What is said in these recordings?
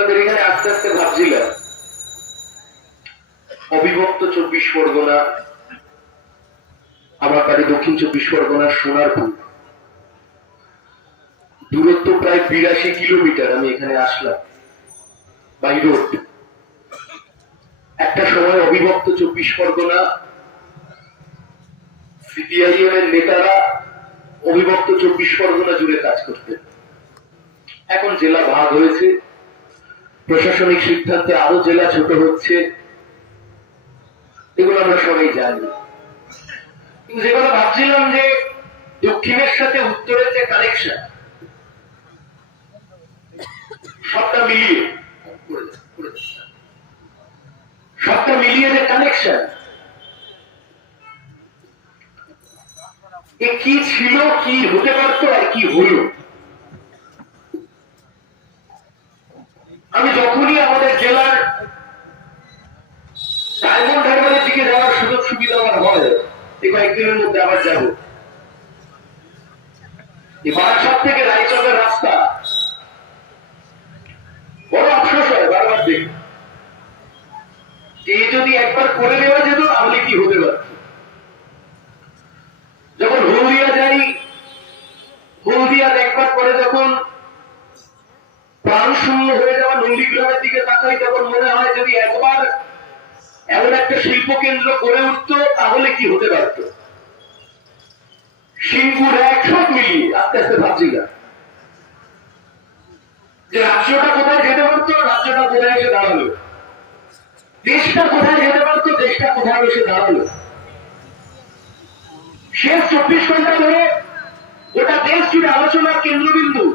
আপনাদের এখানে আস্তে আস্তে ভাবছিলাম অবিভক্ত 24 পরগনা, আমার বাড়ি দক্ষিণ 24 পরগনার সোনারপুর, দূরত্ব প্রায় 82 কিলোমিটার। আমি এখানে আসলাম বাই রোড। একটা সময় অবিভক্ত 24 পরগনা সিপিআইএম এর নেতারা অবিভক্ত 24 পরগনা জুড়ে কাজ করতেন। এখন জেলা ভাগ হয়েছে, প্রশাসনিক সিদ্ধান্তে আরো জেলা ছোট হচ্ছে, এগুলো আমরা সবাই জানি। কিন্তু যেগুলো ভাবছিলাম যে দক্ষিণের সাথে উত্তরের যে কানেকশন, সবটা মিলিয়ে যে কানেকশন, এ কি ছিল, কি হতে পারতো আর কি হইল। আমি যখনই আমাদের জেলার ডায়মন্ড হারবারের দিকে যাওয়ার সুযোগ সুবিধা আমার হয়, এই কয়েকদিনের মধ্যে আবার যাব। বারাসাত থেকে রায়চকের রাস্তা বড় আফসোস হয় বারবার দেখি, এই যদি একবার করে দেওয়া যেত তাহলে কি হতে পারত। যখন হলদিয়া যাই, হলদিয়া দেখবার পরে যখন প্রাণ শূন্য হয়ে যাওয়া নন্দীগ্রামের দিকে তাকাই, তখন মনে হয় যদি একবার এমন একটা শিল্প কেন্দ্র গড়ে উঠত তাহলে কি হতে পারত। সিঙ্গুর এক সব মিলিয়ে আস্তে আস্তে ভাবছিলাম যে রাজ্যটা কোথায় যেতে পারতো, রাজ্যটা কোথায় এসে দাঁড়ালো, দেশটা কোথায় যেতে পারতো, দেশটা কোথায় এসে দাঁড়ালো। শেষ 24 ঘন্টা ধরে গোটা দেশ জুড়ে আলোচনার কেন্দ্রবিন্দু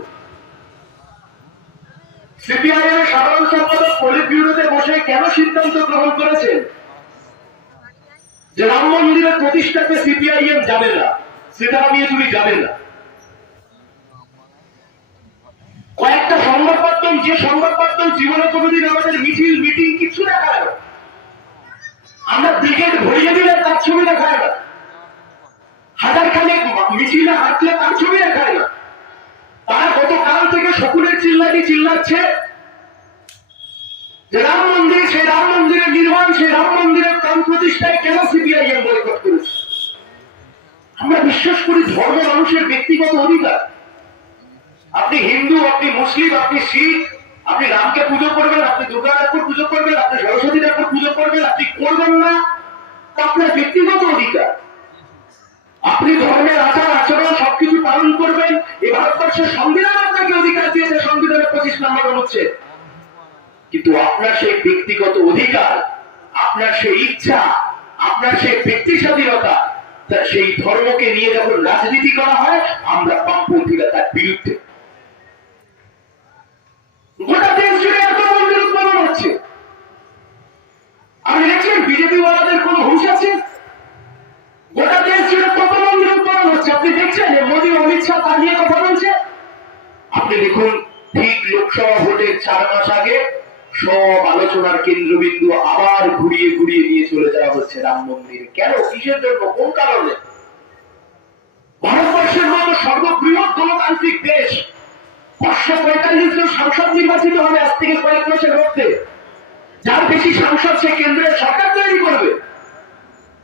সিপিআইএম এর সাধারণ সম্পাদক পলিট ব্যুরোতে বসে কেন সিদ্ধান্ত গ্রহণ করেছেন যে রাম মন্দিরের প্রতিষ্ঠাতে সিপিআইএম যাবে না, সীতারাম ইয়েচুরি যাবে না। কয়েকটা সংবাদ মাধ্যম, যে সংবাদ মাধ্যম জীবনে কোনোদিন আমাদের মিছিল মিটিং কিছু দেখায় না, আমরা ব্রিগেড ভরিয়ে দিলে তার ছবি দেখায় না, হাজার খানেক মিছিলে হাঁটলে তার ছবি দেখায় না। তারা গতকাল থেকে সকলের চিল্লাচ্ছে যে রাম মন্দির, সেই রাম মন্দিরের নির্মাণ, সেই রাম মন্দিরের প্রাণ প্রতিষ্ঠায় কেন সিপিআইএম বয়কট করেছে। আমরা বিশ্বাস করি ধর্ম মানুষের ব্যক্তিগত অধিকার। আপনি হিন্দু, আপনি মুসলিম, আপনি শিখ, আপনি রামকে পুজো করবেন, আপনি দুর্গা ঠাকুর পুজো করবেন, আপনি সরস্বতী ঠাকুর পুজো করবেন, আপনি করবেন না, তা আপনার ব্যক্তিগত অধিকার। আপনি ধর্মের আচার আচরণ সবকিছু পালন করবেন, এই ভারতবর্ষের সংবিধান আপনাকে অধিকার দিয়েছে, সংবিধানের 25 নম্বর অনুচ্ছেদ। কিন্তু আপনার সেই ব্যক্তিগত অধিকার, আপনার সেই ইচ্ছা, আপনার সেই ব্যক্তি স্বাধীনতা, সেই ধর্মকে নিয়ে যখন রাজনীতি করা হয়, আমরা বামপন্থীরা তার বিরুদ্ধে। গোটা দেশ জুড়ে এত মন্দির উৎপাদন হচ্ছে, আপনি দেখছেন বিজেপি ওয়ালাদের কোন হুঁশ আছে? গোটা দেশ জুড়ে কত মন্দির উৎপাদন হচ্ছে আপনি দেখছেন। মোদী অমিত শাহ তা নিয়ে কথা বলছে। আপনি দেখুন, ঠিক লোকসভা ভোটের 4 মাস আগে সব আলোচনার কেন্দ্রবিন্দু আবার ঘুরিয়ে ঘুরিয়ে নিয়ে চলে যাওয়া হচ্ছে রাম মন্দিরে। কেন, কিসের জন্য, কোন কারণে? ভারতবর্ষের মতো সর্ববৃহৎ গণতান্ত্রিক দেশ 545 জন সাংসদ নির্বাচিত হবে আজ থেকে কয়েক মাসের মধ্যে। যার বেশি সাংসদ সে কেন্দ্রের সরকার তৈরি করবে।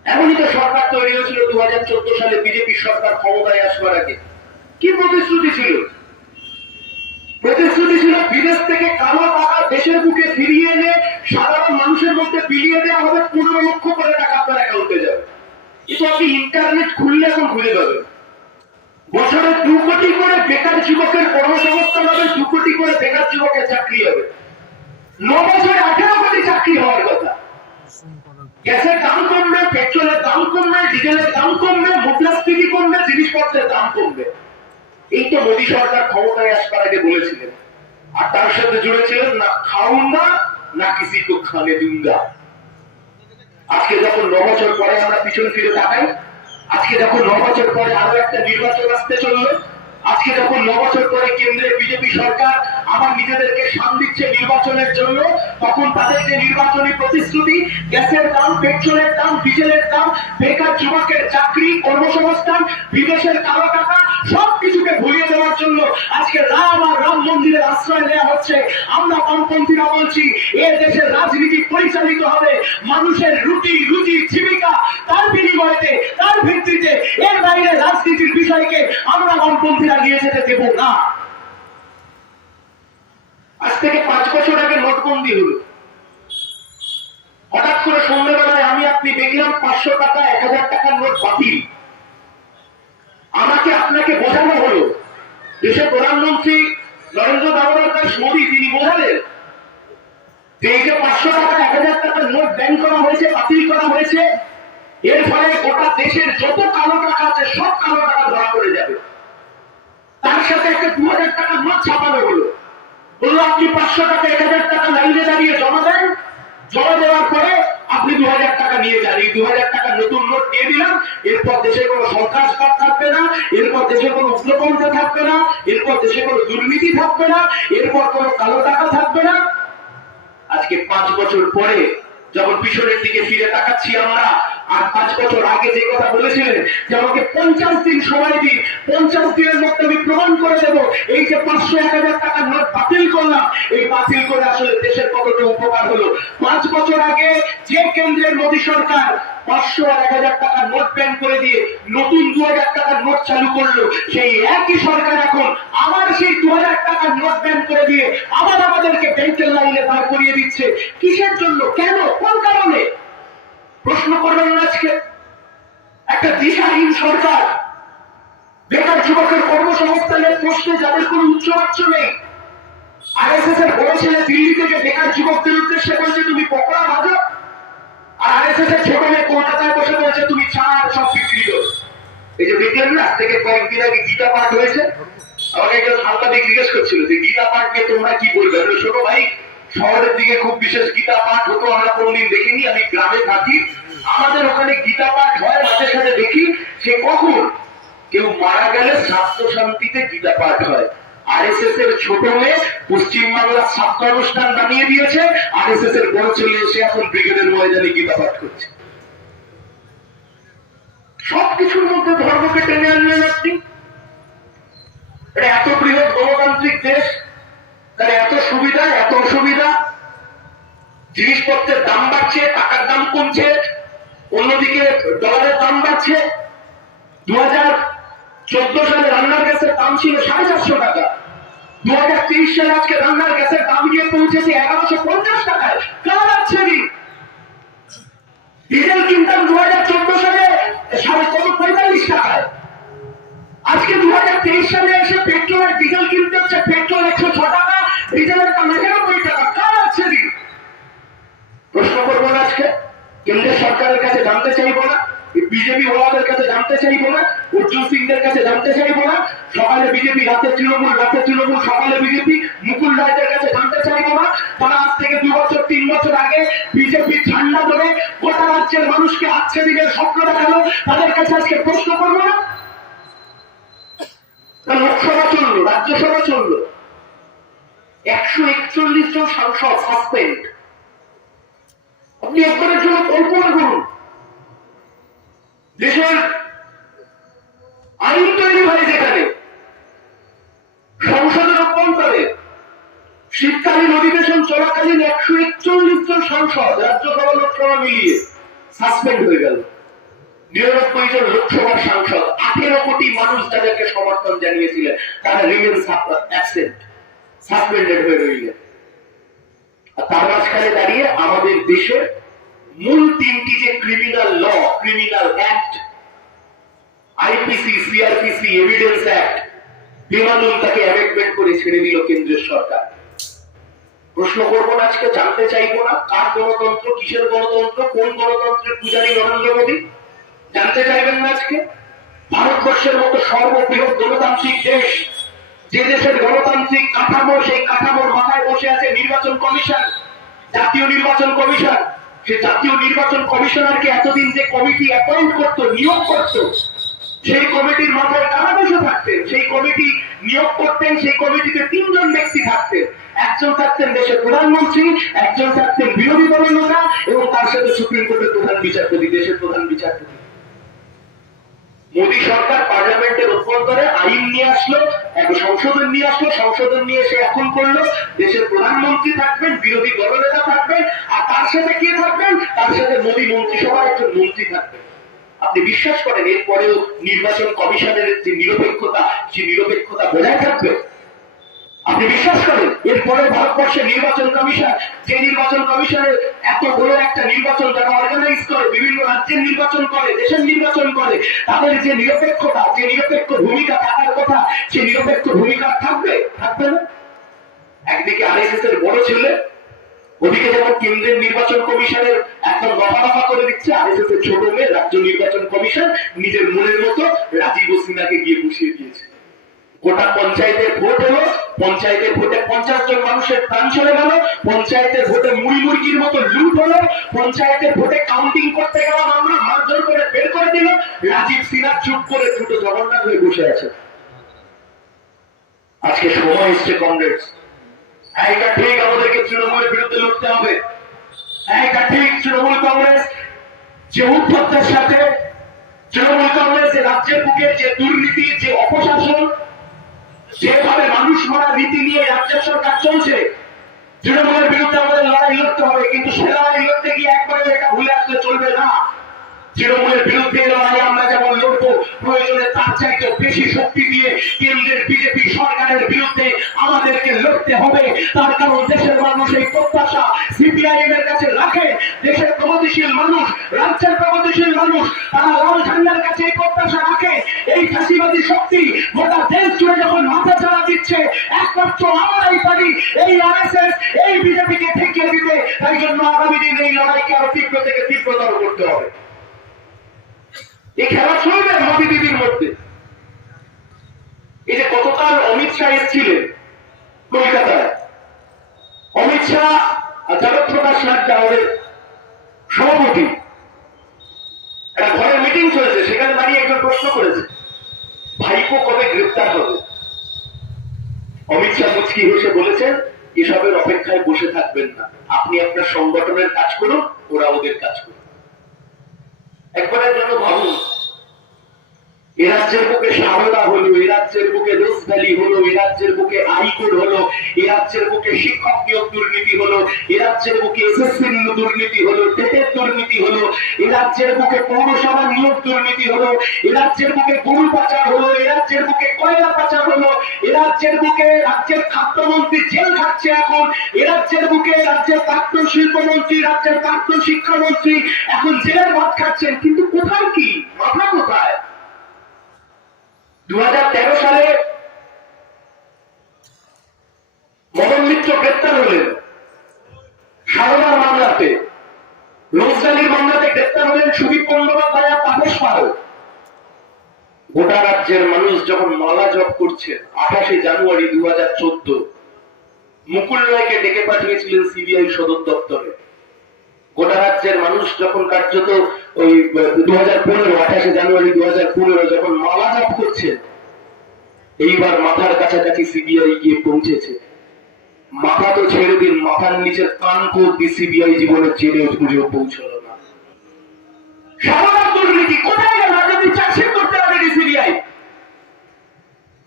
এমনই তো সরকার তৈরি হয়েছিল 2014 সালে বিজেপি সরকার ক্ষমতায় আসবার আগে। কি প্রতিশ্রুতি ছিল? প্রতিশ্রুতি ছিল বিদেশ থেকে কালো টাকা দেশের বুকে ফিরিয়ে এনে সাধারণ মানুষের মধ্যে বিলিয়ে দেওয়া হবে, 15 লক্ষ করে টাকা আপনার অ্যাকাউন্টে যাবে। কিন্তু আপনি ইন্টারনেট খুললে এখন খুঁজে পাবেন। বছরে 2 কোটি করে বেকার যুবকের কর্মসংস্থান হবে, 2 কোটি করে বেকার যুবকের চাকরি হবে। 9 বছরে 18 কোটি চাকরি হওয়ার কথা। গ্যাসের দাম কমবে, পেট্রোলের দাম কমবে, ডিজেলের দাম কমবে, মুদ্রাস্ফীতি কমবে, জিনিসপত্রের দাম কমবে। এই তো মোদী সরকার ক্ষমতায় আসবার আগে বলেছিলেন। আর তার সাথে জুড়েছিলেন না খাউঙ্গা না কিসি কো খানে দুঙ্গা। আজকে যখন 9 বছর পরে আমরা পিছনে ফিরে তাকাই, আজকে যখন 9 বছর পরে আরো একটা নির্বাচন আসতে চললো, আজকে যখন 9 বছর পরে কেন্দ্রে বিজেপি সরকার আবার নিজেদেরকে সান দিচ্ছে নির্বাচনের জন্য, তখন তাদের যে নির্বাচনী প্রতিশ্রুতি, গ্যাসের দাম, পেট্রোলের দাম, ডিজেলের দাম, বেকার যুবকের চাকরি, কর্মসংস্থান, বিদেশের কালো টাকা, সবকিছুকে ভুলিয়ে দেওয়ার জন্য আজকে রাম আর রাম মন্দিরের আশ্রয় নেওয়া হচ্ছে। আমরা বামপন্থীরা বলছি, এ দেশের রাজনীতি পরিচালিত হবে মানুষের রুটি রুজি জীবিকা, তার বিনিময়েতে, তার ভিত্তিতে। এর বাইরে রাজনীতির বিষয়কে আমরা বামপন্থীরা নিয়ে যেতে দেব না। আজ থেকে 5 বছর আগে নোটবন্দি হলো, হঠাৎ করে সন্ধ্যাবেলায় আমি আপনি দেখলাম 500 টাকা 1000 টাকার নোট বাতিল। আমাকে আপনাকে বোঝানো হলো, দেশের প্রধানমন্ত্রী নরেন্দ্র দামোদর দাস মোদী তিনি বোঝালেন যে এই যে 500 টাকা 1000 টাকার নোট ব্যান করা হয়েছে, বাতিল করা হয়েছে, এর ফলে গোটা দেশের যত কালো টাকা আছে সব কালো টাকা ধরা পড়ে যাবে। তার সাথে একটা 2000 টাকার নোট ছাপানো হলো, বললো আপনি 500 টাকা 1000 টাকা লাইনে দাঁড়িয়ে জমা দেন, জমা দেওয়ার পরে আপনি 2000 টাকা নিয়ে যান। এই 2000 টাকার নতুন নোট দিয়ে দিলাম, এরপর দেশে কোনো সন্ত্রাসবাদ থাকবে না, এরপর দেশে কোনো উগ্রপন্থা থাকবে না, এরপর দেশে কোনো দুর্নীতি থাকবে না, এরপর কোনো কালো টাকা থাকবে না। আজকে 5 বছর পরে যখন পিছনের দিকে ফিরে তাকাচ্ছি আমরা, আর 5 বছর আগে যে কথা বলেছিলেন যে আমাকে 50 দিন সময় দিন, 50 দিনের মধ্যে আমি প্রমাণ করে দেব এই যে 500-1000 টাকার নোট বাতিল করলাম, এই বাতিল করে আসলে দেশের কতটা উপকার হলো। 5 বছর আগে যে কেন্দ্রের মোদী সরকার 500 আর 1000 টাকার নোট ব্যান করে দিয়ে নতুন 2000 টাকার নোট চালু করলো, সেই একই সরকার এখন আবার সেই 2000 টাকার নোট ব্যান করে দিয়ে আবার আমাদেরকে ব্যাংকের লাইনে দাঁড় করিয়ে দিচ্ছে। কিসের জন্য, কেন, কোন কারণে? প্রশ্ন করবেন না আজকে? একটা দিশাহীন সরকার, বেকার যুবকের কর্মসংস্থানের প্রশ্নে যাদের কোন উচ্চবাচ্য নেই। আরএসএস এর বড় ছেলে দিল্লি থেকে বেকার যুবকদের উদ্দেশ্যে বলছে তুমি পকোড়া ভাজো, আর আরএসএস এর ছোট মেয়ে কলকাতায় বসে বলছে তুমি চা আর সব বিক্রি করো। এই যে দেখলেন না, থেকে কয়েকদিন আগে গীতা পাঠ হয়েছে, আমাকে একজন সাংবাদিক জিজ্ঞেস করছিল যে গীতা পাঠকে তোমরা কি বলবে। ছোট ভাই, শহরের দিকে খুব বিশেষ গীতা পাঠ হতো আমরা কোনদিন দেখিনি, আমি গ্রামে থাকি, আমাদের ওখানে গীতা পাঠ হয়, মাঝে সাথে দেখি। সে কখন কেউ মারা গেলে স্বাস্থ্য শান্তিতে গীতা পাঠ হয়। আরএসএস এর ছোট মেয়ে পশ্চিমবাংলার ছাত্র অনুষ্ঠান বানিয়ে দিয়েছে, আরএসএস এর বড় ছেলে এসে এখন ব্রিগেডের ময়দানে গীতা পাঠ করছে। সবকিছুর মধ্যে ধর্মকে টেনে আনলেন আপনি। এটা এত বৃহৎ গণতান্ত্রিক দেশ, তার এত সুবিধা, এত অসুবিধা, জিনিসপত্রের দাম বাড়ছে, টাকার দাম কমছে, অন্যদিকে ডলারের দাম বাড়ছে। 2014 সালে রান্নার গ্যাসের দাম ছিল 450 টাকা, 2023 সালে আজকে রান্নার গ্যাসের দাম গিয়ে পৌঁছেছে 1150 টাকায়। কার আছে দিন? ডিজেল কিনতাম 2014 সালে 45 টাকায়, আজকে 2023 সালে এসে পেট্রোল আর ডিজেল কিনতে হচ্ছে পেট্রোল 106 টাকা, ডিজেলের দাম 99 টাকা। কার আছে দিন? প্রশ্ন করবো না আজকে? কেন্দ্রের সরকারের কাছে জানতে চাইবো না, বিজেপি ওয়ালাদের কাছে জানতে চাইবো না, অর্জুন সিংদের কাছে জানতে চাইবো না, সকালে বিজেপি রাতে তৃণমূল, রাতে তৃণমূল সকালে বিজেপি, মুকুল রায়দের কাছে জানতে চাইবো না। তারা আজ থেকে 2 বছর 3 বছর আগে বিজেপি ঝান্ডা ধরে গোটা রাজ্যের মানুষকে আচ্ছে দিনের স্বপ্ন দেখালো, তাদের কাছে আজকে প্রশ্ন করবো না? লোকসভা চললো, রাজ্যসভা চললো, 141 জন সাংসদ সাসপেন্ড। আপনি একবারের জন্য কল্পনা করুন, দেশের আইন তৈরি হয় যেখানে, সংসদের অভ্যন্তরে শীতকালীন অধিবেশন চলাকালীন 141 জন সাংসদ রাজ্যসভা লোকসভা মিলিয়ে সাসপেন্ড হয়ে গেল। 99 জন লোকসভার সাংসদ, 18 কোটি মানুষ যাদেরকে সমর্থন জানিয়েছিলেন, তারা রিমেন অ্যাবসেন্ট, সাসপেন্ডেড হয়ে রইলেন। আর তার মাঝখানে দাঁড়িয়ে আমাদের দেশের মূল 3টি যে criminal law, criminal act, IPC, CrPC, evidence act, বেমালুম তাকে অ্যামেন্ডমেন্ট করে ছেড়ে দিল কেন্দ্রের সরকার। প্রশ্ন করবো না আজকে? জানতে চাইবো না কার গণতন্ত্র, কিসের গণতন্ত্র, কোন গণতন্ত্রের পূজারী নরেন্দ্র মোদী? জানতে চাইবেন না আজকে? ভারতবর্ষের মতো সর্ববৃহৎ গণতান্ত্রিক দেশ, যে দেশের গণতান্ত্রিক কাঠামো, সেই কাঠামোর মাথায় বসে আছে নির্বাচন কমিশন, জাতীয় নির্বাচন কমিশন। সে জাতীয় নির্বাচন কমিশনারকে এতদিন যে কমিটি অ্যাপয়েন্ট করতো, নিয়োগ করতো, সেই কমিটির মাথায় কারা বসে থাকতেন, সেই কমিটি নিয়োগ করতেন, সেই কমিটিতে 3 জন ব্যক্তি থাকতেন। একজন থাকতেন দেশের প্রধানমন্ত্রী, একজন থাকতেন বিরোধী দলের নেতা, এবং তার সাথে সুপ্রিম কোর্টের প্রধান বিচারপতি, দেশের প্রধান বিচারপতি। মোদী সরকার পার্লামেন্টের অভ্যন্তরে আইন নিয়ে আসলো, এক সংশোধন নিয়ে আসলো, সংশোধন নিয়ে সে এখন করলো, দেশের প্রধানমন্ত্রী থাকবেন, বিরোধী দলনেতা থাকবেন, আর তার সাথে কে থাকবেন, তার সাথে মোদী মন্ত্রিসভার একজন মন্ত্রী থাকবেন। আপনি বিশ্বাস করেন এরপরেও নির্বাচন কমিশনের যে নিরপেক্ষতা বজায় থাকবে? আপনি বিশ্বাস করেন এরপরে ভারতবর্ষের নির্বাচন কমিশন, যে নির্বাচন কমিশনের এত বড় একটা নির্বাচন যারা অর্গানাইজ করে, বিভিন্ন রাজ্যের নির্বাচন করে, দেশের নির্বাচন করে, তাদের যে নিরপেক্ষতা, যে নিরপেক্ষ ভূমিকা থাকার কথা, সে নিরপেক্ষ ভূমিকা থাকবে না? একদিকে আরএসএস এর বড় ছেলে, ওদিকে যেমন কেন্দ্রের নির্বাচন কমিশনের একদম রফা করে দিচ্ছে, আরএসএস এর ছোট মেয়ে রাজ্য নির্বাচন কমিশন নিজের মনের মতো রাজীব সিনহাকে গিয়ে বসিয়ে দিয়েছে। গোটা পঞ্চায়েতের ভোট হলো, পঞ্চায়েতের ভোটে 50 জন মানুষের প্রাণ চলে গেল, পঞ্চায়েতের ভোটে মুড়ি মুরগির মতো লুট হলো, পঞ্চায়েতের ভোটে কাউন্টিং করতে গেলাম আমরা, মারধর করে বের করে দিল, রাজীব সিনহা চুপ করে ছোট জগন্নাথ হয়ে বসে আছে। আজকে সময় এসছে কংগ্রেস, এটা ঠিক আমাদেরকে তৃণমূলের বিরুদ্ধে লড়তে হবে। এটা ঠিক তৃণমূল কংগ্রেস যে উদ্ধত্তের সাথে, তৃণমূল কংগ্রেস রাজ্যের বুকে যে দুর্নীতি, যে অপশাসন, যেভাবে মানুষ মারা রীতি নিয়ে রাজ্য সরকার চলছে, তৃণমূলের বিরুদ্ধে আমাদের লড়াই লড়তে হবে। কিন্তু সে লড়াই লড়তে গিয়ে একবারে এটা ভুলে আসলে চলবে না। তৃণমূলের বিরুদ্ধে লড়াই আমরা যেমন লড়বো, প্রয়োজনে তার চাইতে বেশি শক্তি দিয়ে কেন্দ্রের বিজেপি সরকারের বিরুদ্ধে আমাদেরকে লড়তে হবে। তার কারণ দেশের মানুষ এই প্রত্যাশা সিপিআইএম এর কাছে রাখে। দেশের প্রগতিশীল মানুষ, রাজ্যের প্রগতিশীল মানুষ, তারা লাল ঝান্ডার কাছে এই প্রত্যাশা রাখে। এই ফাঁসিবাদী শক্তি গোটা দেশ জুড়ে যখন মাথা চাড়া দিচ্ছে, একমাত্র আমরাই পারি এই আরএসএস, এই বিজেপিকে ঠেকিয়ে দিতে। তাই জন্য আগামী দিন এই লড়াইকে আরো তীব্র থেকে তীব্রতর করতে হবে। এই খেলা চলবে মোদী দিদির মধ্যে। এই যে গতকাল অমিত শাহ এসেছিলেন কলকাতায়, অমিত শাহ আর জগৎপ্রকাশ নাড্ডা আমাদের সভাপতি, একটা ঘরের মিটিং চলেছে, সেখানে দাঁড়িয়ে একজন প্রশ্ন করেছে, ভাইপো কবে গ্রেপ্তার হবে? অমিত শাহ মুচকি হেসে বলেছেন, এসবের অপেক্ষায় বসে থাকবেন না, আপনি আপনার সংগঠনের কাজ করুন, ওরা ওদের কাজ করুন। একবারের জন্য ভাবুন, এ রাজ্যের বুকে সারদা হলো, এ রাজ্যের বুকে রোজ ভ্যালি হলো, এ রাজ্যের বুকে হাইকোর্ট হলো, এ রাজ্যের বুকে শিক্ষক নিয়োগ দুর্নীতি হলো, এ রাজ্যের বুকে এসএসসি দুর্নীতি হলো, টেটের দুর্নীতি হলো, এ রাজ্যের বুকে পৌরসভা নিয়োগ দুর্নীতি হলো, এ রাজ্যের বুকে গরু পাচার হলো, এ রাজ্যের বুকে কয়লা পাচার হলো, এ রাজ্যের বুকে রাজ্যের খাদ্যমন্ত্রী জেল খাচ্ছে এখন, এ রাজ্যের বুকে রাজ্যের প্রাক্তন শিল্পমন্ত্রী, রাজ্যের প্রাক্তন শিক্ষামন্ত্রী এখন জেলের ভাত খাচ্ছেন। কিন্তু কোথায় কি মাথা কোথায়? 2013 সালে মদন মিত্র গ্রেপ্তার হলেন সারদার মামলাতে, রোজভ্যালির মামলাতে গ্রেপ্তার হলেন সুদীপ বন্দ্যোপাধ্যায়, তাপস পাল। গোটা রাজ্যের মানুষ যখন মালা জপ করছে, 28 জানুয়ারি 2014 মুকুল রায়কে ডেকে পাঠিয়েছিলেন সিবিআই সদর দপ্তরে। গোটা রাজ্যের মানুষ যখন কার্যত ওই 28 জানুয়ারি 2015 যখন মালা জপ করছে, এইবার মাথার কাছাকাছি সিবিআই গিয়ে পৌঁছেছে। মাথা তো ছেড়ে দিন, মাথার নিচের কান করতে সিবিআই জীবনের জেলে খুঁজেও পৌঁছলো না। সাধারণ দুর্নীতি কোথায় গেল? যদি চার্জশিট করতে পারেনি সিবিআই।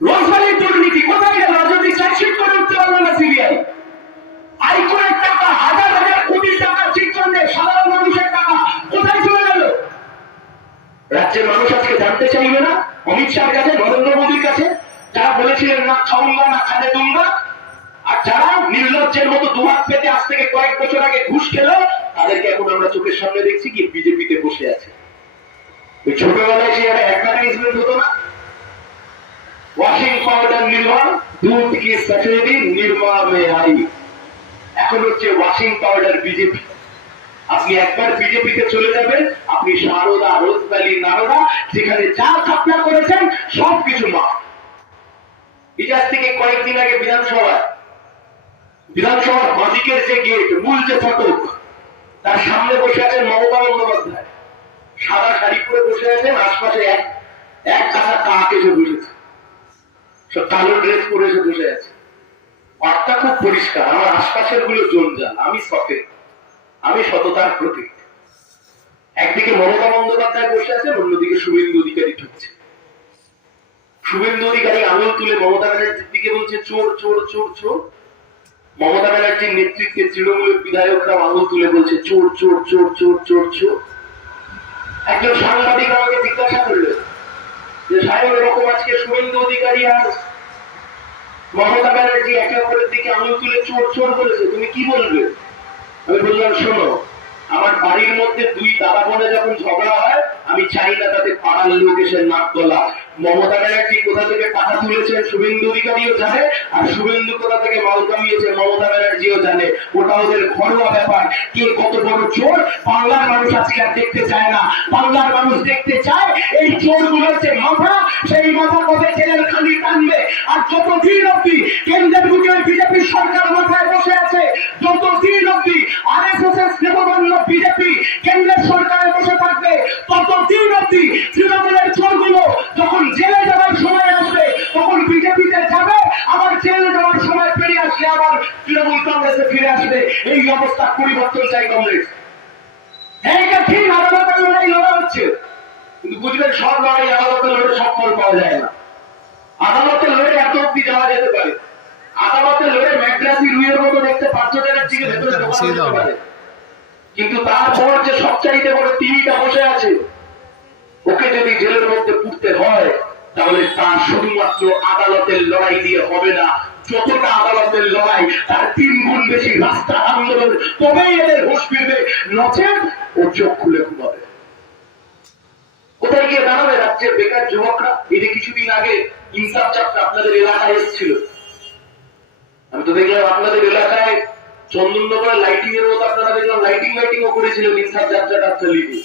রোজভ্যালির দুর্নীতি কোথায় গেল? যদি চার্জশিট করে উঠতে পারলো না সিবিআই। আয়করের টাকা, হাজার হাজার কোটি টাকা চিটফান্ডে সাধারণ মানুষের টাকা কোথায় চলে গেল? রাজ্যের মানুষ আজকে জানতে চাইবে না অমিত শাহের কাছে, নরেন্দ্র মোদীর কাছে, যারা বলেছিলেন না খাউঙ্গা না খানে দুঙ্গা, আর যারা নির্লজ্জের মতো দুহাত পেতে আজ থেকে কয়েক বছর আগে ঘুষ খেল, তাদেরকে এখন আমরা চোখের সামনে দেখছি কি বিজেপিতে বসে আছে। ওই ছোটবেলায় সে একটা অ্যাডভার্টাইজমেন্ট হতো না, ওয়াশিং পাউডার নির্মা, দুধ কি সফেদি নির্মা মে আই। এখন হচ্ছে ওয়াশিং পাউডার বিজেপি। আপনি একবার বিজেপিতে চলে যাবেন, আপনি সারদা, রোজভ্যালি, নারদা, যেখানে যা ঘটনা করেছেন সবকিছু মাফ। ইজাজ থেকে কয়েকদিন আগে বিধানসভার বাদিকের যে গেট, মূল যে ফটক, তার সামনে বসে আছেন মমতা বন্দ্যোপাধ্যায়, সাদা শাড়ি পরে বসে আছেন, আশপাশে এক কাঁচা কাক এসে বসেছে, সব কালো ড্রেস পরে এসে বসে আছে। মাঠটা খুব পরিষ্কার, আমার আশপাশের গুলো জঞ্জাল, আমি সতেজ, আমি সততার প্রতীক। একদিকে মমতা বন্দ্যোপাধ্যায় বসে আছেন, অন্যদিকে শুভেন্দু অধিকারী ঢুকছে। শুভেন্দু অধিকারী আঙুল তুলে মমতা ব্যানার্জির দিকে বলছে চোর চোর চোর চোর। মমতা ব্যানার্জির নেতৃত্বে তৃণমূলের বিধায়করা আঙুল তুলে বলছে চোর চোর চোর চোর চোর চোর। একজন সাংবাদিক আমাকে জিজ্ঞাসা করলেন যে সাহেব, এরকম আজকে শুভেন্দু অধিকারী আর মমতা ব্যানার্জি একে অপরের দিকে আঙুল তুলে চোর চোর বলেছে, তুমি কি বলবে? আমি বললাম, শোনো, আমার বাড়ির মধ্যে দুই দাদা বোনে যখন ঝগড়া হয়, আমি চাই না তাদের পাড়ার লোক এসে নাক গলা। মমতা ব্যানার্জি কোথা থেকে টাকা তুলেছেন শুভেন্দু অধিকারীও জানে, আর শুভেন্দু কোথা থেকে মাল কামিয়েছে মমতা ব্যানার্জিও জানে। ওটা ওদের ঘরোয়া ব্যাপার। কে কত বড় চোর বাংলার মানুষ আজকে আর দেখতে চায় না। বাংলার মানুষ দেখতে চায় এই চোরগুলোর যে মাথা, সেই মাথা কবে জেলের খালি টানবে। আর যতদিন অব্দি কেন্দ্রের বুকে বিজেপি সরকার মাথায় বসে আছে, যতদিন অব্দি আরএসএস দেববন্ধ বিজেপি কেন্দ্রের সরকারে বসে থাকবে, ততদিন অব্দি তৃণমূলের চোরগুলো যখন জেলে যাওয়ার সময় আসবে, তখন বিজেপিতে যাবে, আবার জেলে যাওয়ার সময় পেরিয়ে আসলে আবার তৃণমূল কংগ্রেসে ফিরে আসবে। এই অবস্থা পরিবর্তন চাই কংগ্রেস। এইটা ঠিক, আদালতের লড়াই লড়া হচ্ছে, কিন্তু বুঝবেন সব লড়াই আদালতে লড়ে সব ফল পাওয়া যায় না। আদালতে লড়ে এত অব্দি যাওয়া যেতে পারে, আদালতে লড়ে ম্যাড্রাসি রুইয়ের মতো দেখতে 500 টাকার দিকে ভেতরে ঢোকানো যেতে পারে, কিন্তু তারপর যে সবচাইতে বড় তিনটা বসে আছে, ওকে যদি জেলের মধ্যে পুড়তে হয়, তাহলে তার শুধুমাত্র আদালতের লড়াই দিয়ে হবে না। যতটা আদালতের লড়াই, তার 3 গুণ বেশি রাস্তা আন্দোলন, তবেই এদের হুঁশ ফিরবে, নচেত ও চোখ খুলে ঘুমাবে। কোথায় গিয়ে দাঁড়াবে রাজ্যের বেকার যুবকরা? এই যে কিছুদিন আগে ইনসাফ যাত্রা আপনাদের এলাকায় এসেছিল, আমি তো দেখলাম আপনাদের এলাকায় চন্দননগরের লাইটিং এর মতো আপনারা দেখলাম লাইটিংও করেছিলেন ইনসাফ যাত্রাটা লিখে।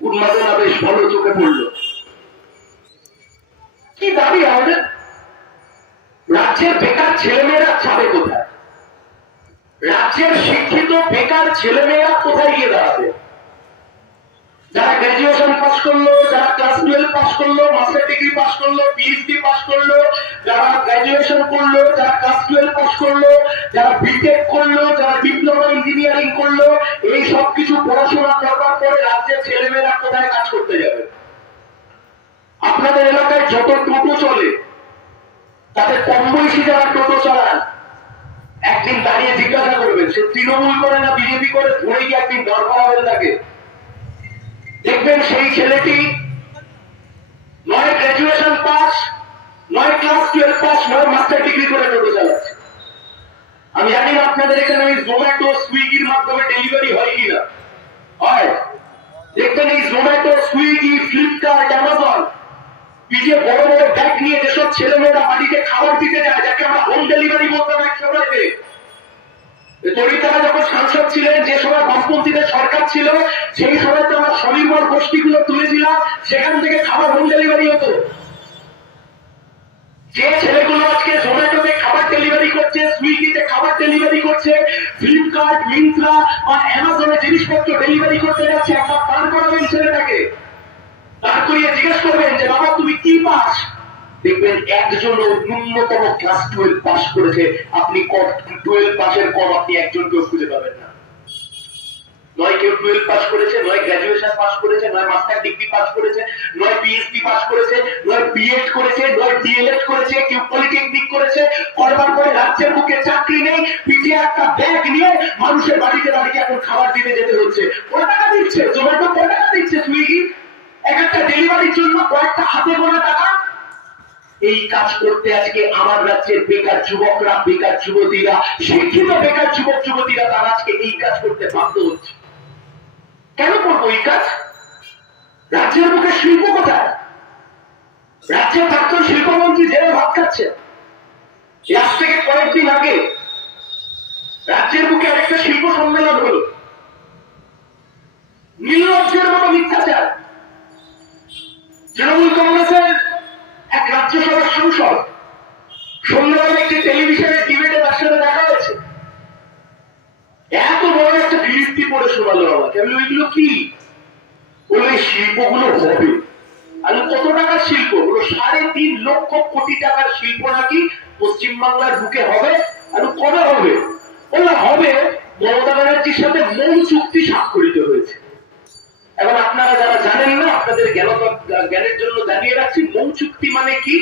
উন্মাদনা বেশ ভালো চোখে পড়লো। কি দাবি আমাদের? রাজ্যের বেকার ছেলেমেয়েরা যাবে কোথায়? রাজ্যের শিক্ষিত বেকার ছেলেমেয়েরা কোথায় গিয়ে দাঁড়াবে? যারা গ্রাজুয়েশন পাস করলো, যারা ক্লাস 12 পাস করলো, মাস্টার ডিগ্রি পাস করলো, পিএইচডি পাস করলো, যারা গ্রাজুয়েশন করলো, যারা ক্লাস 12 পাস করলো, যারা বিটেক করলো, যারা ডিপ্লোমা ইঞ্জিনিয়ারিং করলো, এই সব কিছু পড়াশোনা করবার পরে রাজ্যের ছেলেমেয়েরা কোথায় কাজ করতে যাবে? আপনাদের এলাকায় যত টোটো চলে, তাদের কম বয়সী যারা টোটো চালান, একদিন দাঁড়িয়ে জিজ্ঞাসা করবেন সে তৃণমূল করে না বিজেপি করে, ধরে গিয়ে একদিন দরকার হবে তাকে। দেখবেন সেই ছেলেটি নয় গ্রাজুয়েশন পাস, নয় ক্লাস 12 পাস, নয় মাস্টার ডিগ্রি করে টোটো চালাচ্ছে। আমি জানি না আপনাদের এখানে ওই জোম্যাটো সুইগির মাধ্যমে ডেলিভারি হয় কিনা। হয়। দেখবেন এই জোম্যাটো, সুইগি, ফ্লিপকার্ট, অ্যামাজন, পিছিয়ে বড় বড় ব্যাগ নিয়ে যেসব ছেলেমেয়েরা বাড়িতে খাবার দিতে যায়, যাকে আমরা হোম ডেলিভারি বলতাম এক সময়তে। তরিতারা যখন সাংসদ ছিলেন, যে সময় বামপন্থীদের সরকার ছিল, সেই সময় তো আমরা স্বনির্ভর গোষ্ঠীগুলো তুলেছিলাম, সেখান থেকে খাবার হোম ডেলিভারি হতো। যে ছেলেগুলো আজকে জোম্যাটোতে খাবার ডেলিভারি করছে, সুইগিতে খাবার ডেলিভারি করছে, ফ্লিপকার্ট, মিন্ত্রা বা অ্যামাজনে জিনিসপত্র ডেলিভারি করতে যাচ্ছে, একবার দাঁড় করাবেন ছেলেটাকে, দাঁড় করিয়ে জিজ্ঞেস করবেন যে বাবা তুমি কি পাস? দেখবেন একজন ন্যূনতম ক্লাস 12 পাস করেছে। আপনি 12 পাসের কম আপনি একজনকেও খুঁজে পাবেন না। নয় কেউ 12 পাস করেছে, নয় গ্রাজুয়েশন পাস করেছে, নয় মাস্টার ডিগ্রি পাস করেছে, নয় পিএইচডি পাস করেছে, নয় বিএড করেছে, নয় ডিএলএড করেছে, কেউ পলিটেকনিক করেছে। করবার পরে রাজ্যের বুকে চাকরি নেই, পিঠে একটা ব্যাগ নিয়ে মানুষের বাড়িতে বাড়িতে এখন খাবার দিতে যেতে হচ্ছে। কয় টাকা দিচ্ছে জোম্যাটো, কয় টাকা দিচ্ছে সুইগি? এক একটা ডেলিভারির জন্য কয়েকটা হাতে গোনা টাকা। এই কাজ করতে আজকে আমার রাজ্যের বেকার যুবকরা, বেকার যুবতীরা, শিক্ষিত বেকার যুবক যুবতীরা, তারা আজকে এই কাজ করতে বাধ্য হচ্ছে। কেন করবো এই কাজ? রাজ্যের মুখে শিল্প কোথায়? রাজ্যের প্রাক্তন শিল্পমন্ত্রী জেলে ভাত খাচ্ছে। আজ থেকে কয়েকদিন আগে রাজ্যের বুকে আরেকটা শিল্প সম্মেলন হলো, নির্লজ্জের মতো মিথ্যাচার। তৃণমূল কংগ্রেসের এক রাজ্যসভার সাংসদ সন্ধ্যাবেলা একটি টেলিভিশনের ডিবেটে তার সাথে দেখা হয়েছে। এত বড় একটা ফিরিস্তি পড়ে শোনালো আমাকে। আমি ওইগুলো কি? ওই শিল্পগুলো হবে, আর কত টাকার শিল্প হলো? 3.5 লক্ষ কোটি টাকার শিল্প নাকি পশ্চিমবাংলার বুকে হবে। আর কবে হবে? বললাম হবে, মমতা ব্যানার্জির সাথে মূল চুক্তি স্বাক্ষরিত হয়েছে। এখন আপনারা যারা জানেন না, আপনাদের জ্ঞানের জন্য জানিয়ে রাখছি, মূল চুক্তি মানে কি?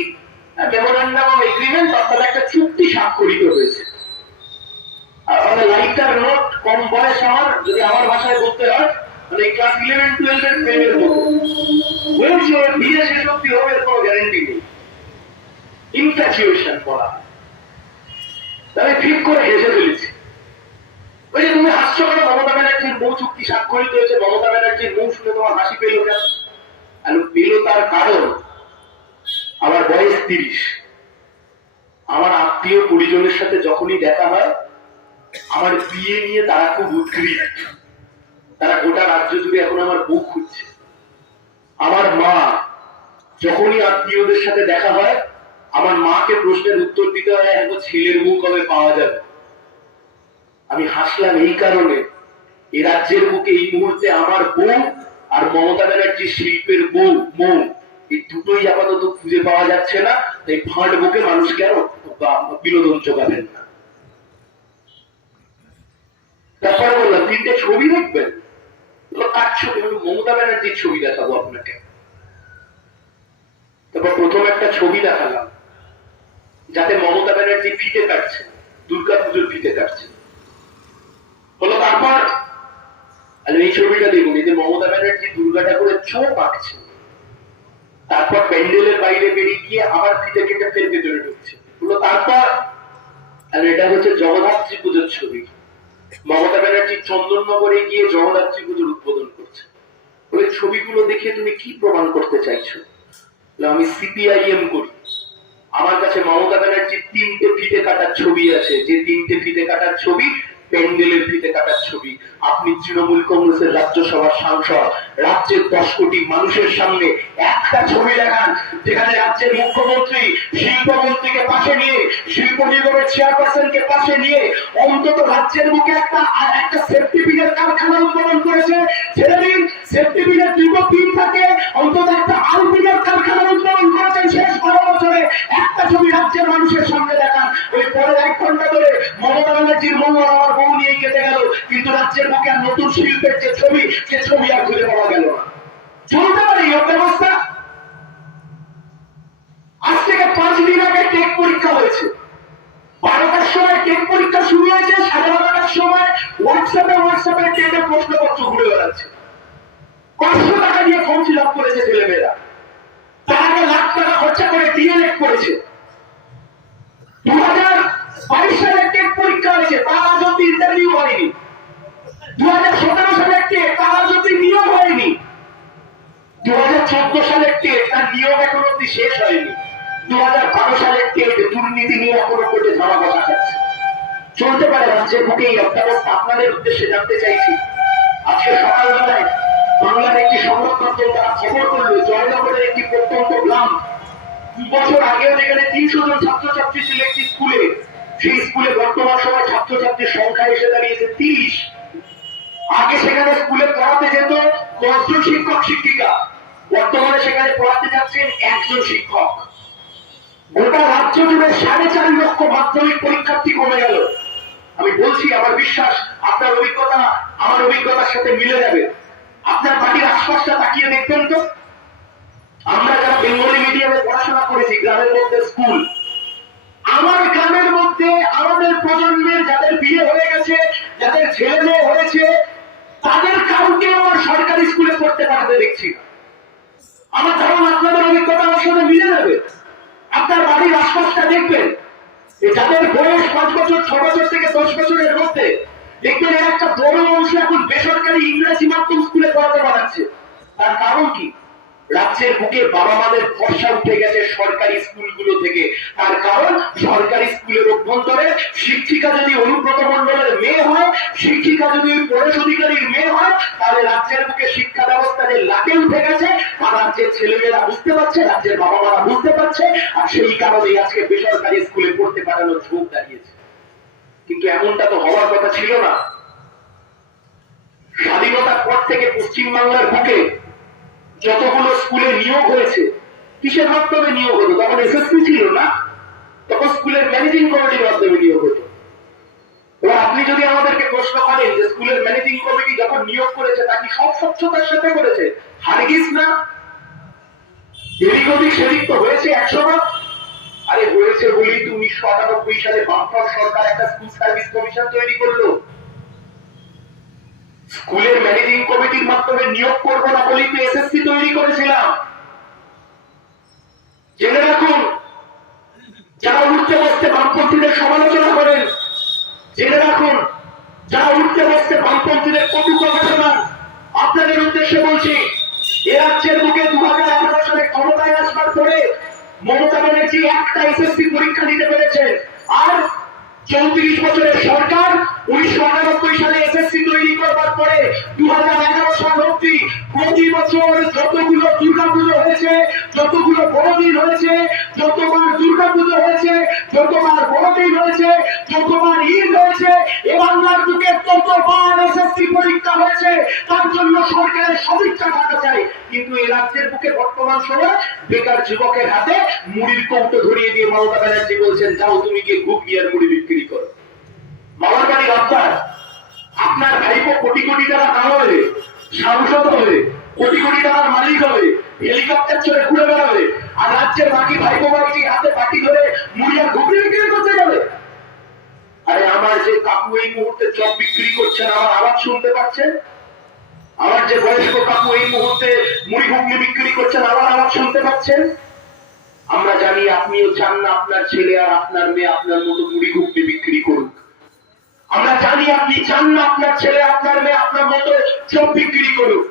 মেমোরেন্ডাম অফ এগ্রিমেন্ট, অর্থাৎ একটা চুক্তি স্বাক্ষরিত হয়েছে। আর লাইটার নোট, কম বয়স আমার, যদি আমার ভাষায় বলতে হয়, মানে ক্লাস 11-12 এর প্রেমের মতো হয়েছে। বিয়ে শেষ অব্দি হবে এর কোনো গ্যারেন্টি নেই। ইনফ্যাচুয়েশন করা, তাহলে ঠিক করে হেসে ফেলেছি। ওই যে তুমি হাসছো কেন? মমতা ব্যানার্জির মৌ চুক্তি স্বাক্ষরিত হয়েছে, মমতা ব্যানার্জির মৌ শুনে তোমার হাসি পেল কেন? আর পেল তার কারণ, আমার বয়স 30। আমার আত্মীয় পরিজনের সাথে যখনই দেখা হয়, আমার বিয়ে নিয়ে তারা খুব উদ্গ্রীব। তারা গোটা রাজ্য জুড়ে এখন আমার বউ খুঁজছে। আমার মা যখনই আত্মীয়দের সাথে দেখা হয়, আমার মাকে প্রশ্নের উত্তর দিতে হয়, এখন ছেলের বউ কবে পাওয়া যাবে। আমি হাসলাম এই কারণে, এ রাজ্যের বুকে এই মুহূর্তে আমার বউ আর মমতা ব্যানার্জির শিল্পের বউ মৌ, এই দুটোই আপাতত খুঁজে পাওয়া যাচ্ছে না। তাই ফাঁড বুকে মানুষ কেন বিনোদন যোগাবেন না। তারপরে বললাম 3টে ছবি দেখবেন। কার ছবি? মমতা ব্যানার্জির ছবি দেখাবো আপনাকে। তারপর প্রথম একটা ছবি দেখালাম, যাতে মমতা ব্যানার্জি ফিতে কাটছে, দুর্গাপুজোর ফিতে কাটছে। হলো তারপর এই ছবিটা দেখুন, এই যে মমতা ব্যানার্জি দুর্গা ঠাকুরের চোখ আঁকছে, তারপর প্যান্ডেলের বাইরে বেরিয়ে গিয়ে আবার ফিতে কেটে ফের ভেতরে ঢুকছে। হলো তারপর, আর এটা হচ্ছে জগদ্ধাত্রী পুজোর ছবি। মমতা ব্যানার্জি চন্দননগরে গিয়ে জগদ্ধাত্রী পুজোর উদ্বোধন করছে। ওই ছবিগুলো দেখে তুমি কি প্রমাণ করতে চাইছো? আমি সিপিআইএম করি, আমার কাছে মমতা ব্যানার্জির 3টে ফিতে কাটার ছবি আছে, যে 3টে ফিতে কাটার ছবি প্যান্ডেলের ফিতে কাটার ছবি। আপনি তৃণমূল কংগ্রেসের রাজ্যসভার সাংসদ, রাজ্যের 10 কোটি মানুষের সামনে একটা ছবি দেখান যেখানে রাজ্যের মুখ্যমন্ত্রী শিল্পমন্ত্রীকে পাশে নিয়ে, শিল্প নিগমের চেয়ারপারসনকে পাশে নিয়ে অন্তত রাজ্যের বুকে একটা সেফটি পিনের কারখানা উদ্বোধন করেছে। ছেড়ে দিন সেফটি পিনের 2-3 থাকে, অন্তত একটা আলপিনের কারখানা উদ্বোধন করেছেন শেষ 12 বছরে। একটা ছবি রাজ্যের মানুষের সামনে দেখান। ওই পরের 1 ঘন্টা ধরে মমতা ব্যানার্জির মৌ আমার বউ নিয়ে কেটে গেল, কিন্তু রাজ্যের বুকে আর নতুন শিল্পের যে ছবি, সে ছবি আর খুঁজে পাওয়া গেল না। চলতে পারে এই ব্যবস্থা? আজ থেকে 5 দিন আগে টেক পরীক্ষা হয়েছে। 12টার সময় টেক পরীক্ষা শুরু হয়েছে, 12:30টার সময় হোয়াটসঅ্যাপে টেটের প্রশ্নপত্র ঘুরে বেড়াচ্ছে। 500 টাকা দিয়ে ফর্ম ফিল আপ করেছে ছেলেমেয়েরা, তার আগে লাখ টাকা খরচা করে ডিএলএড করেছে। 2022 সালে টেট পরীক্ষা হয়েছে, তার আজ অব্দি ইন্টারভিউ হয়নি। 2017 সালের টেট, তার আজ অব্দি নিয়োগ হয়নি। 2014 সালের টেট, তার নিয়োগ এখন অব্দি শেষ হয়নি। 2012 সালের টেট, দুর্নীতি নিয়ে এখনো কোর্টে ধামা বসা খাচ্ছে। চলতে পারে রাজ্যের বুকে এই অবস্থা? আপনাদের উদ্দেশ্যে জানতে চাইছি। আজকে সকালবেলায় বাংলার একটি সংবাদ মাধ্যম তারা খবর করলো, জয়নগরের একটি প্রত্যন্ত গ্রাম, 2 বছর আগেও যেখানে 300 জন ছাত্রছাত্রী ছিল একটি স্কুলে, সেই স্কুলে বর্তমান সময় ছাত্রছাত্রীর সংখ্যা এসে দাঁড়িয়েছে 30। আগে সেখানে স্কুলে পড়াতে যেত 10 জন শিক্ষক শিক্ষিকা, বর্তমানে সেখানে পড়াতে যাচ্ছেন 1 জন শিক্ষক। গোটা রাজ্য জুড়ে 4.5 লক্ষ মাধ্যমিক পরীক্ষার্থী কমে গেল। আমি বলছি, আমার বিশ্বাস আপনার অভিজ্ঞতা আমার অভিজ্ঞতার সাথে মিলে যাবে। আপনার বাড়ির আশপাশটা তাকিয়ে দেখবেন তো। আমরা যারা বেঙ্গলি মিডিয়ামে পড়াশোনা করেছি, গ্রামের মধ্যে স্কুল, আমার গ্রামের মধ্যে আমাদের প্রজন্মের যাদের বিয়ে হয়ে গেছে, যাদের ছেলে মেয়ে হয়েছে, তাদের কাউকে আমার সরকারি স্কুলে পড়তে পারতে দেখছি না। আমার ধারণা আপনাদের অভিজ্ঞতা আমার সাথে মিলে যাবে। আপনার বাড়ির আশপাশটা দেখবেন, যাদের বয়স 5 বছর 6 বছর থেকে 10 বছরের মধ্যে, দেখবেন এর একটা বড় অংশ এখন বেসরকারি ইংরেজি মাধ্যম স্কুলে পড়াতে পারাচ্ছে। তার কারণ কি? রাজ্যের বুকে বাবা মাদের ভরসা উঠে গেছে সরকারি স্কুলগুলো থেকে। তার কারণ সরকারি স্কুলের অভ্যন্তরে শিক্ষিকা যদি অনুব্রত মন্ডলের মেয়ে হয়, শিক্ষিকা যদি পরেশ অধিকারীর মেয়ে হয়, তাহলে রাজ্যের বুকে শিক্ষা ব্যবস্থা যে লাটে উঠে গেছে তা রাজ্যের ছেলেমেয়েরা বুঝতে পারছে, রাজ্যের বাবা মারা বুঝতে পারছে। আর সেই কারণেই আজকে বেসরকারি স্কুলে পড়তে পারানোর ঝোঁক দাঁড়িয়েছে। কিন্তু এমনটা তো হওয়ার কথা ছিল না। স্বাধীনতার পর থেকে পশ্চিমবাংলার বুকে যতগুলো স্কুলে নিয়োগ হয়েছে কিসের মাধ্যমে নিয়োগ হতো? তখন এসএসসি ছিল না, তখন স্কুলের ম্যানেজিং কমিটির মাধ্যমে নিয়োগ হতো। এবার আপনি যদি আমাদেরকে প্রশ্ন করেন যে স্কুলের ম্যানেজিং কমিটি যখন নিয়োগ করেছে তা কি সব স্বচ্ছতার সাথে করেছে? হারগিস না, এদিক ওদিক সেদিক তো হয়েছে 100 বার। আরে হয়েছে বলেই তো 1998 সালে বামফ্রন্ট সরকার একটা স্কুল সার্ভিস কমিশন তৈরি করলো। স্কুলের ম্যানেজিং কমিটির মাধ্যমে নিয়োগ করবো না বলেই তো এসএসসি তৈরি করেছিলাম। জেনে রাখুন, যারা উঠতে বসতে বামপন্থীদের সমালোচনা করেন, জেনে রাখুন, যারা উঠতে বসতে বামপন্থীদের কটু কথা শোনান, আপনাদের উদ্দেশ্যে বলছি, এ রাজ্যের বুকে 2011 সালে ক্ষমতায় আসবার পরে মমতা ব্যানার্জি একটা এসএসসি পরীক্ষা দিতে পেরেছেন। আর 34 বছরের সরকার 1998 সালে এসএসসি তৈরি করবার পরে 2011 সাল অব্দি প্রতি বছর যতগুলো দুর্গাপুজো হয়েছে, যতগুলো বড়দিন হয়েছে, যতবার দুর্গাপুজো হয়েছে, যতবার বড়দিন হয়েছে, যতবার ঈদ হয়েছে, এ বাংলার বুকে ততবার এসএসসি পরীক্ষা হয়েছে। তার জন্য সরকারের সদিচ্ছা থাকা চাই। কিন্তু এই রাজ্যের বুকে বর্তমান সময় বেকার যুবকের হাতে মুড়ির কৌটো ধরিয়ে দিয়ে মমতা ব্যানার্জি বলছেন, যাও তুমি গিয়ে ঘুগনি আর মুড়ি বিক্রি করো। মামার বাড়ি রাস্তায় আপনার ভাইপো কোটি কোটি টাকা কামাবে, সাংসদ হবে, কোটি কোটি টাকার মালিক হবে, হেলিকপ্টার চড়ে ঘুরে বেড়াবে, আর রাজ্যের বাকি ভাইপো বাড়িটি হাতে পাটি ধরে মুড়ি আর ঘুগনি বিক্রি করতে যাবে। আরে আমার যে কাকু এই মুহূর্তে চপ বিক্রি করছেন, আমার আওয়াজ শুনতে পাচ্ছেন? আমার যে বয়স্ক কাকু এই মুহূর্তে মুড়ি ঘুগনি বিক্রি করছেন, আমার আওয়াজ শুনতে পাচ্ছেন? আমরা জানি আপনিও চান না আপনার ছেলে আর আপনার মেয়ে আপনার মতো মুড়ি ঘুগনি বিক্রি করুক। আমরা জানি আপনি চান না আপনার ছেলে আপনার মেয়ে আপনার মতো চপ বিক্রি করুক।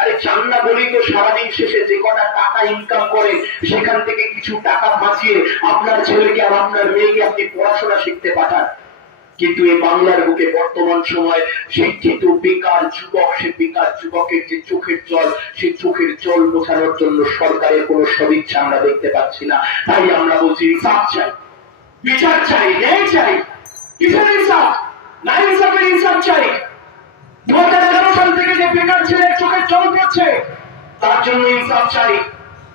আরে চান না বলেই তো সারাদিন শেষে যে কটা টাকা ইনকাম করেন সেখান থেকে কিছু টাকা বাঁচিয়ে আপনার ছেলেকে আর আপনার মেয়েকে আপনি পড়াশোনা শিখতে পাঠান। কিন্তু এই বাংলার বুকে বর্তমান সময় শিক্ষিত বেকার যুবক, সে বেকার যুবকের যে চোখের জল, সেই চোখের জল মোছানোর জন্য সরকারের কোন সদিচ্ছা আমরা দেখতে পাচ্ছি না। তাই আমরা বলছি ইনসাফ চাই, বিচার চাই, ন্যায় চাই। কিসের ইনসাফ? না ইনসাফের ইনসাফ চাই। 2011 সাল থেকে যে বেকার ছেলের চোখের জল পড়ছে তার জন্য ইনসাফ চাই।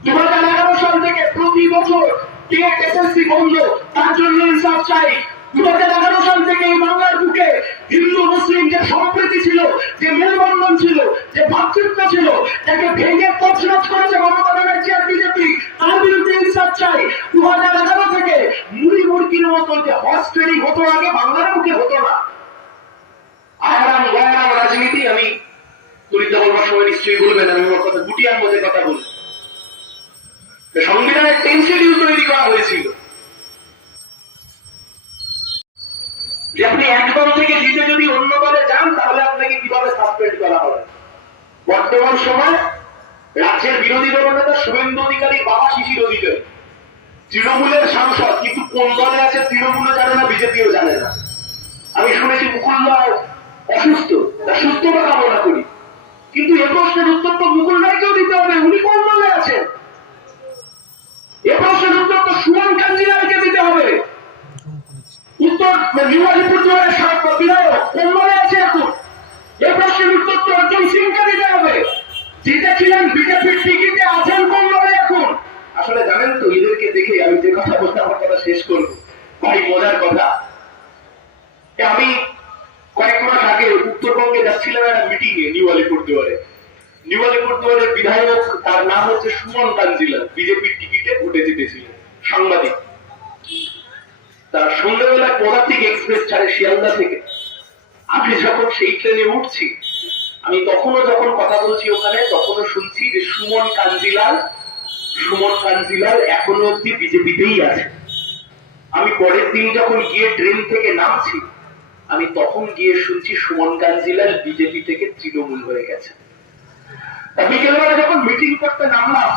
2011 সাল থেকে প্রতি বছর টেট এসএসসি বন্ধ, তার জন্য ইনসাফ চাই। 2011 সাল থেকে এই বাংলার বুকে হিন্দু মুসলিম যে সম্প্রীতি ছিল, যে মেলবন্ধন ছিল, যে ভাতৃত্ব ছিল, তাকে ভেঙে তছনছ করেছে মমতা ব্যানার্জি আর বিজেপি, তার বিরুদ্ধে ইনসাফ চাই। 2011 থেকে মুড়ি মুরগির মতো যে হর্স ট্রেডিং হতো আগে বাংলার বুকে হতো না। আয়ারাম গয়ারাম রাজনীতি আমি তরিত বলবার সময় নিশ্চয়ই বলবেন, আমি ওর কথা গুটিয়ার মধ্যে কথা বলি। সংবিধানের 10 শিডিউল তৈরি করা হয়েছিল যে আপনি এক দল থেকে জিতে যদি অন্য দলে যান তাহলে আপনাকে কিভাবে সাসপেন্ড করা হবে। বর্তমান সময় রাজ্যের বিরোধী দলনেতা শুভেন্দু অধিকারীর বাবা শিশির অধিকারী তৃণমূলের সাংসদ, কিন্তু কোন দলে আছে তৃণমূলও জানে না, বিজেপিও জানে না। আমি শুনেছি মুকুলদা অসুস্থ, তার সুস্থতা কামনা করি, কিন্তু এ প্রশ্নের উত্তর তো মুকুল রায়কেও দিতে হবে। উনি কোন দলে আছেন? এ প্রশ্নের উত্তর তো সুমন কাঞ্জিলালকে দিতে হবে। উত্তর নিউ আলিপুরদুয়ারের বিধায়ক কোন দলে আছে এখন? এ প্রশ্নের উত্তর তো অর্জুন সিংকে দিতে হবে। জিতেছিলেন বিজেপির টিকিটে, আছেন কোন দলে এখন? আসলে জানেন তো, এদেরকে দেখে আমি যে কথা বলতে আমার কথা শেষ করবো, ভাই মজার কথা। আমি কয়েক মাস আগে উত্তরবঙ্গে যাচ্ছিলাম একটা মিটিং এ নিউ আলিপুরদুয়ারে। নিউ আলিপুরদুয়ারের বিধায়ক, তার নাম হচ্ছে সুমন কাঞ্জিলাল, বিজেপির টিকিটে ভোটে জিতেছিলেন, সাংবাদিক। তার সন্ধ্যাবেলায় পদাতিক এক্সপ্রেস ছাড়ে শিয়ালদা থেকে। আমি যখন সেই ট্রেনে উঠছি, আমি তখনও যখন কথা বলছি ওখানে, তখনও শুনছি যে সুমন কাঞ্জিলাল এখনো অব্দি বিজেপিতেই আছে। আমি পরের দিন যখন গিয়ে ট্রেন থেকে নামছি, আমি তখন গিয়ে শুনছি সুমন কাঞ্জিলাল বিজেপি থেকে তৃণমূল হয়ে গেছে। বিকেলবেলা যখন মিটিং করতে নামলাম,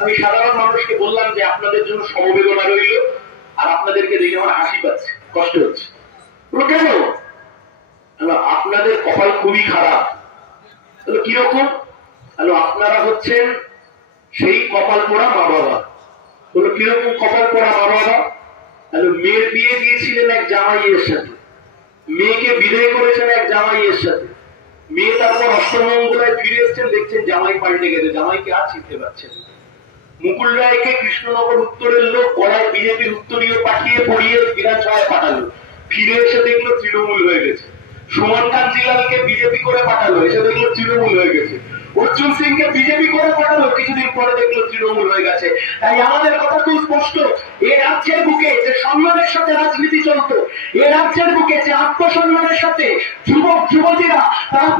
আমি সাধারণ মানুষকে বললাম যে আপনাদের জন্য সমবেদনা রইল, আর আপনাদেরকে দেখে আমার হাসি পাচ্ছে, কষ্ট হচ্ছে। কেন? আপনাদের কপাল খুবই খারাপ। কিরকম? আপনারা হচ্ছেন সেই কপাল পোড়া মা বাবা। কিরকম কপাল পোড়া মা বাবা? মেয়ের বিয়ে দিয়েছিলেন এক জামাইয়ের সাথে, মেয়েকে বিদায় করেছেন এক জামাইয়ের সাথে, মেয়ে তারপর অষ্টমঙ্গলায় ফিরে এসছেন, দেখছেন জামাই পাল্টে গেছে, জামাইকে আর চিনতে পারছেন না। মুকুল রায়কে কৃষ্ণনগর উত্তরের লোক গলায় বিজেপির উত্তরীয় পাঠিয়ে পড়িয়ে বিধানসভায় পাঠালো, ফিরে এসে দেখলো তৃণমূল হয়ে গেছে। সুমন কাঞ্জিলালকে বিজেপি করে পাঠালো, এসে দেখলো তৃণমূল হয়ে গেছে। অর্জুন সিংকে বিজেপি করে পাঠালো, কিছুদিন পরে দেখলো তৃণমূল হয়ে গেছে। তাই আমাদের কথা খুব স্পষ্ট, এ রাজ্যের বুকে যে সম্মানের সাথে রাজনীতি চলতো, এ রাজ্যের বুকে যে আত্মসম্মানের সাথে যুবক যুবতীরা তারা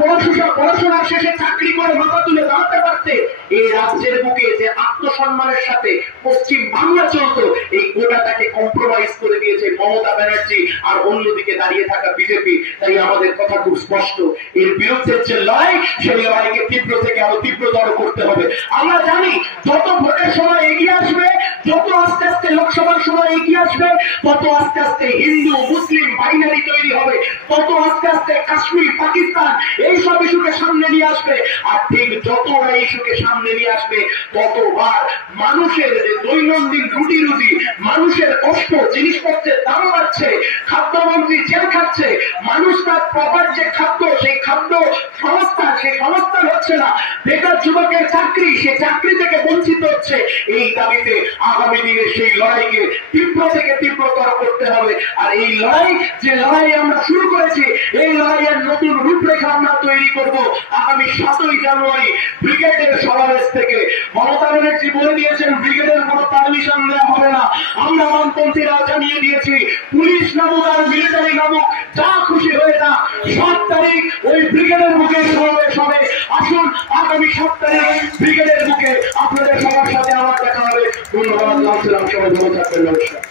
পড়াশোনার শেষে চাকরি করে মাথা তুলে দাঁড়াতে পারতে, এই রাজ্যের বুকে যে আত্মসম্মানের সাথে পশ্চিম বাংলা চলতো, এই গোটাটাকে কম্প্রোমাইজ করে দিয়েছে মমতা ব্যানার্জি আর অন্যদিকে দাঁড়িয়ে থাকা বিজেপি। তাই আমাদের কথা খুব স্পষ্ট, এর বিরুদ্ধে যে লড়াই, সেই লড়াইকে তীব্র থেকে আরো তীব্রতর করতে হবে। আমরা জানি যত ভোটের সময় এগিয়ে আসবে, যত আস্তে আস্তে লোকসভার সময় এগিয়ে আসবে, তত আস্তে আস্তে হিন্দু মুসলিম বাইনারি তৈরি হবে, তত আস্তে আস্তে কাশ্মীর পাকিস্তান এইসব ইস্যুকে সামনে নিয়ে আসবে। আর ঠিক যত ওরা ইস্যুকে সামনে নিয়ে আসবে, ততবার মানুষের যে দৈনন্দিন রুটি রুজি, মানুষের কষ্ট, জিনিসপত্রের দাম বাড়ছে, খাদ্যমন্ত্রী জেল খাচ্ছে, মানুষ তার প্রপার যে খাদ্য, সেই খাদ্য সংস্থান, সেই সংস্থান হচ্ছে না, বেকার যুবকের চাকরি, সে চাকরি থেকে বঞ্চিত হচ্ছে। এই দাবিতে আগামী দিনে সেই লড়াইকে তীব্র থেকে তীব্রতর করতে হবে। আর এই লড়াই, যে লড়াই আমরা শুরু করেছি, এই লড়াইয়ের নতুন রূপরেখা আমরা তৈরি করব আগামী 7ই জানুয়ারি ব্রিগেডের সমাবেশ থেকে। মমতা ব্যানার্জি বলে দিয়েছেন ব্রিগেডের কোনো পারমিশন দেওয়া হবে না। আমরা বামপন্থীরা জানিয়ে দিয়েছি, পুলিশ নামুক আর মিলিটারি নামুক, যা খুশি হয়ে যা, 7 তারিখ ওই ব্রিগেডের বুকে সমাবেশ হবে। আসুন আগামী 7 তারিখ ব্রিগেডের বুকে আপনাদের সবার সাথে আমার দেখা হবে। ধন্যবাদ, সবাই ভালো থাকবেন, নমস্কার।